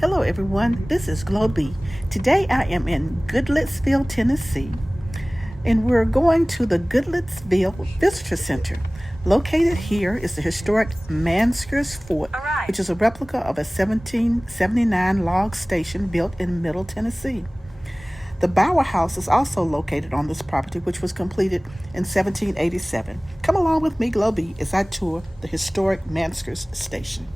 Hello everyone, this is Globee. Today I am in Goodlettsville, Tennessee, and we're going to the Goodlettsville Visitor Center. Located here is the historic Mansker's Fort, which is a replica of a 1779 log station built in Middle Tennessee. The Bower House is also located on this property, which was completed in 1787. Come along with me, Globee, as I tour the historic Mansker's Station.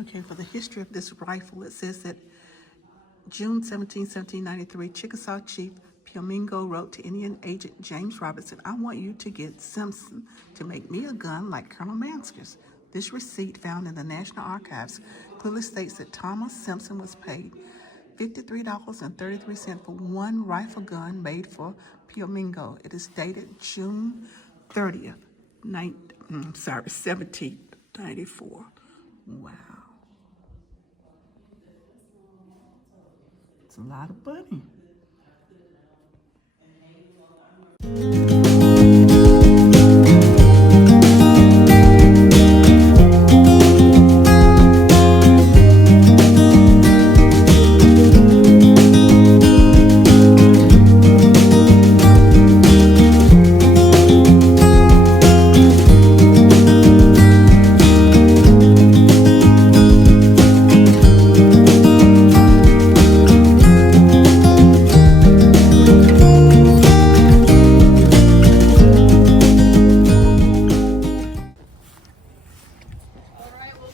Okay, for the history of this rifle, it says that June 17, 1793, Chickasaw Chief Piomingo wrote to Indian agent James Robinson, "I want you to get Simpson to make me a gun like Colonel Mansker's." This receipt, found in the National Archives, clearly states that Thomas Simpson was paid $53.33 for one rifle gun made for Piomingo. It is dated June 30th, 1794. Wow. It's a lot of money.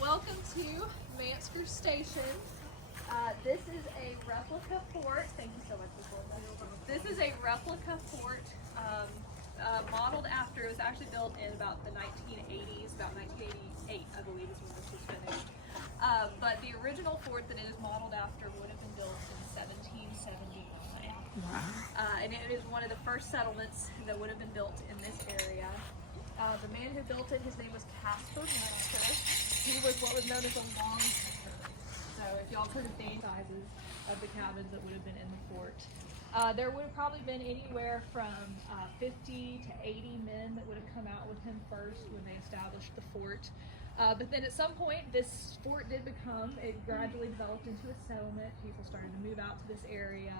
Welcome to Mansker Station. This is a replica fort. Thank you so much for that. This is a replica fort modeled after, it was actually built in about the 1980s, about 1988, I believe is when this was finished. But the original fort that it is modeled after would have been built in 1779. And it is one of the first settlements that would have been built in this area. The man who built it, his name was Mansker. He was what was known as a long hunter. So if y'all heard of the sizes of the cabins that would have been in the fort, there would have probably been anywhere from 50 to 80 men that would have come out with him first when they established the fort. But then at some point, this fort it gradually developed into a settlement. People started to move out to this area.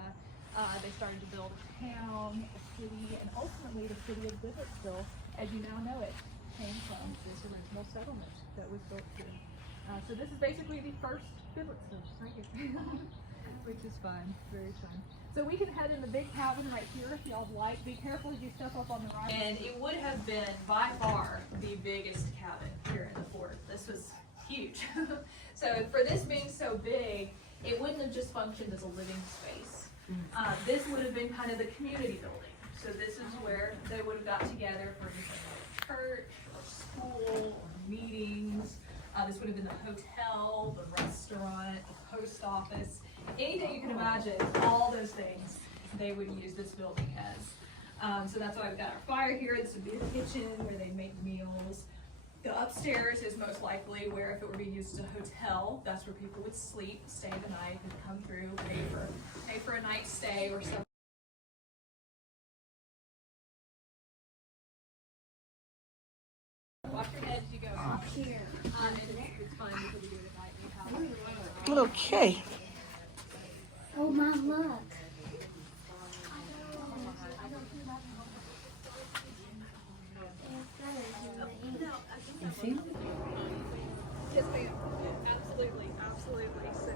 They started to build a town, a city, and ultimately the city of Goodlettsville, as you now know it, came from this original settlement that was built here. So this is basically the first Goodlettsville, right here, which is fun, very fun. So we can head in the big cabin right here if y'all like. Be careful as you step up on the right. And it would have been by far the biggest cabin here in the fort. This was huge. So for this being so big, it wouldn't have just functioned as a living space. This would have been kind of the community building. So this is where they would have got together for anything like church or school or meetings. This would have been the hotel, the restaurant, the post office, anything you can imagine, all those things they would use this building as. So that's why we've got our fire here. This would be the kitchen where they make meals. The upstairs is most likely where, if it were being used as a hotel, that's where people would sleep, stay the night, and come through, pay for a night stay or something. Watch your head as you go. Up here. It's fun because we do it at night. Okay. Oh my luck. Yes, ma'am. Absolutely, absolutely. So,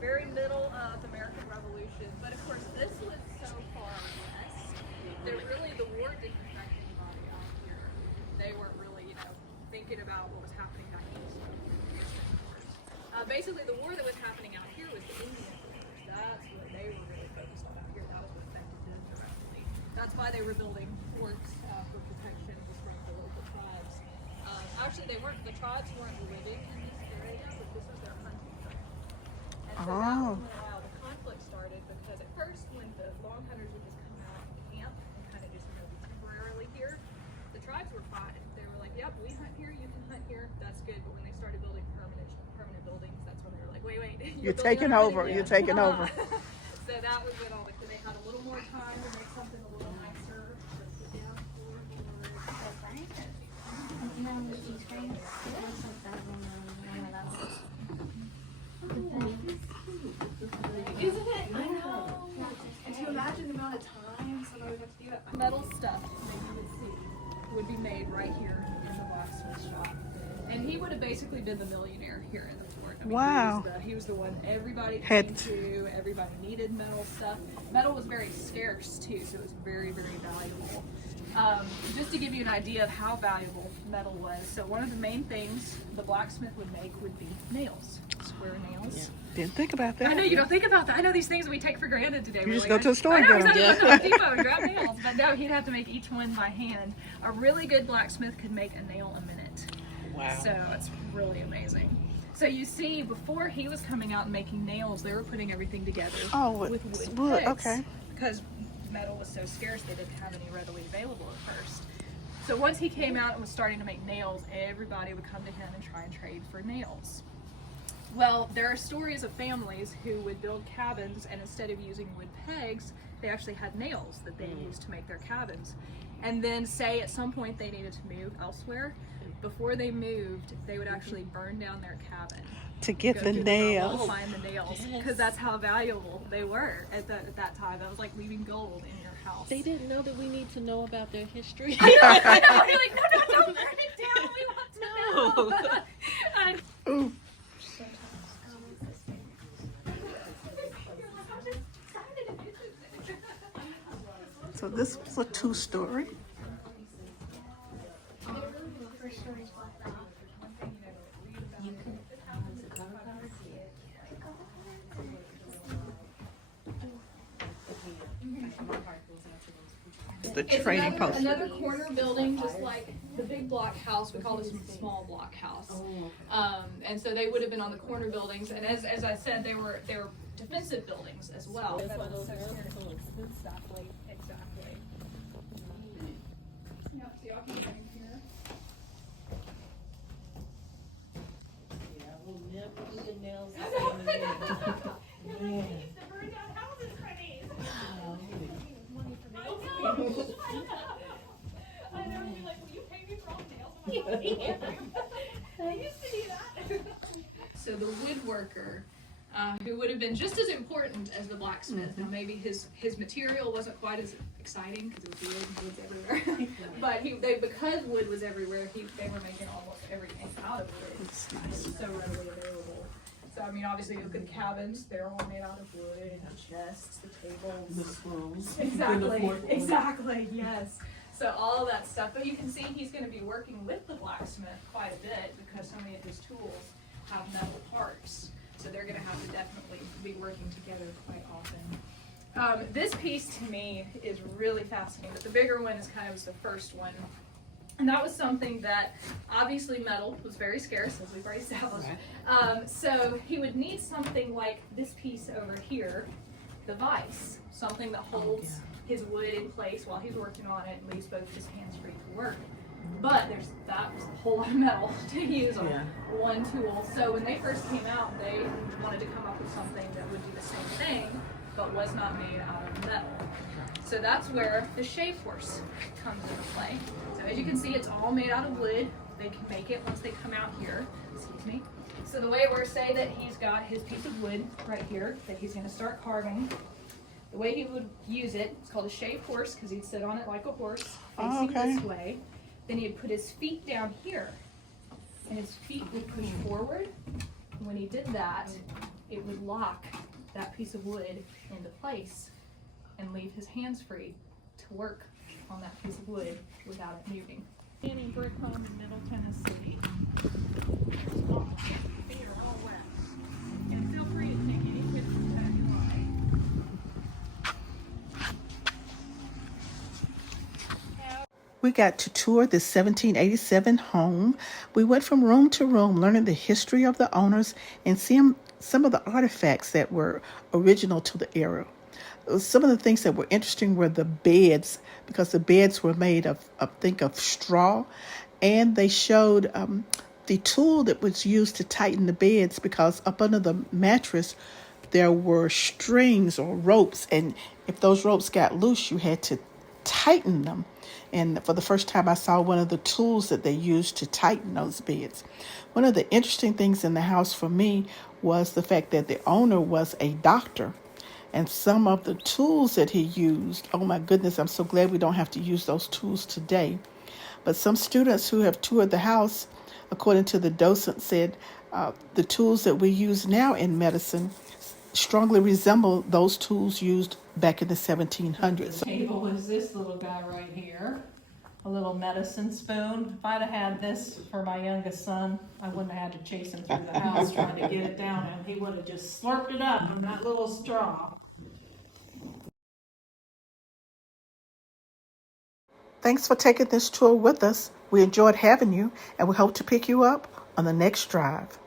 very middle of the American Revolution. But of course, this was so far west that really the war didn't affect anybody out here. They weren't really, thinking about what was happening back east. Basically, the war that was happening out here was the Indian Wars. That's what they were really focused on out here. why they were building forts for protection from the local tribes. Actually, the tribes weren't living in this area, but this was their hunting ground. And so that was when the conflict started, because at first, when the long hunters would just come out and camp and kind of just be temporarily here, the tribes were fine. They were like, yep, we hunt here, you can hunt here, that's good. But when they started building permanent buildings, that's when they were like, wait, you're taking over. You're taking over. So that was when they had a little more time to make something a little nicer. Isn't it? I know. And to imagine the amount of time somebody would have to do that. Metal stuff that you would see would be made right here in the blacksmith shop. And he would have basically been the millionaire here in the fort. I mean, wow. He was the one everybody came to. Everybody needed metal stuff. Metal was very scarce too, so it was very, very valuable. Just to give you an idea of how valuable metal was, so one of the main things the blacksmith would make would be nails, square nails. Yeah. Didn't think about that. I know you don't think about that. I know these things we take for granted today. You just go to the store and get them. Go to the depot and grab nails, but no, he'd have to make each one by hand. A really good blacksmith could make a nail a minute. Wow. So it's really amazing. So you see, before he was coming out and making nails, they were putting everything together with wood pegs. Okay. Because metal was so scarce, they didn't have any readily available at first. So once he came out and was starting to make nails, everybody would come to him and try and trade for nails. Well, there are stories of families who would build cabins, and instead of using wood pegs, they actually had nails that they used to make their cabins. And then say at some point they needed to move elsewhere, before they moved, they would actually burn down their cabin to get the nails. To find the nails, because that's how valuable they were at that time. That was like leaving gold in your house. They didn't know that we need to know about their history. I know. You're like, no, don't burn it down. We want to know. Ooh. So this was a two-story. The trading post. Another corner building, just like the big block house. We call this one the small block house. And so they would have been on the corner buildings. And as I said, they were defensive buildings as well. Exactly. Yep, so y'all can get in here. Yeah, we'll never do the nails. I know, you're like, will you pay me for all the nails? I used to do that. So the woodworker, who would have been just as important as the blacksmith. Now maybe his material wasn't quite as exciting because it was wood and wood's everywhere. But because wood was everywhere, they were making almost everything out of wood. That's nice. It was so readily available. So I mean, obviously, look at the cabins; they're all made out of wood. The chests, the tables, The scrolls. Exactly. Yes. So all of that stuff. But you can see he's going to be working with the blacksmith quite a bit because so many of his tools have metal parts. So they're going to have to definitely be working together quite often. This piece to me is really fascinating, but the bigger one is kind of the first one. And that was something that obviously metal was very scarce, as we've already established. So he would need something like this piece over here, the vise, something that holds his wood in place while he's working on it and leaves both his hands free to work. But that was a whole lot of metal to use on one tool. So when they first came out, they wanted to come up with something that would do the same thing, but was not made out of metal. So that's where the shave horse comes into play. So as you can see, it's all made out of wood. They can make it once they come out here. Excuse me. So the way we're saying that he's got his piece of wood right here that he's going to start carving. The way he would use it, it's called a shave horse because he'd sit on it like a horse, facing this way. Then he'd put his feet down here, and his feet would push forward. And when he did that, it would lock that piece of wood into place and leave his hands free to work on that piece of wood without it moving. Any brick home in Middle Tennessee. They are all wet. And feel free to take any pictures that you like. We got to tour this 1787 home. We went from room to room, learning the history of the owners and seeing some of the artifacts that were original to the era. Some of the things that were interesting were the beds, because the beds were made of think of straw, and they showed the tool that was used to tighten the beds, because up under the mattress there were strings or ropes, and if those ropes got loose, you had to tighten them. And for the first time, I saw one of the tools that they used to tighten those beds. One of the interesting things in the house for me was the fact that the owner was a doctor. And some of the tools that he used, oh my goodness, I'm so glad we don't have to use those tools today. But some students who have toured the house, according to the docent, said the tools that we use now in medicine strongly resemble those tools used back in the 1700s. The table is this little guy right here, a little medicine spoon. If I'd have had this for my youngest son, I wouldn't have had to chase him through the house trying to get it down, and he would have just slurped it up in that little straw. Thanks for taking this tour with us. We enjoyed having you, and we hope to pick you up on the next drive.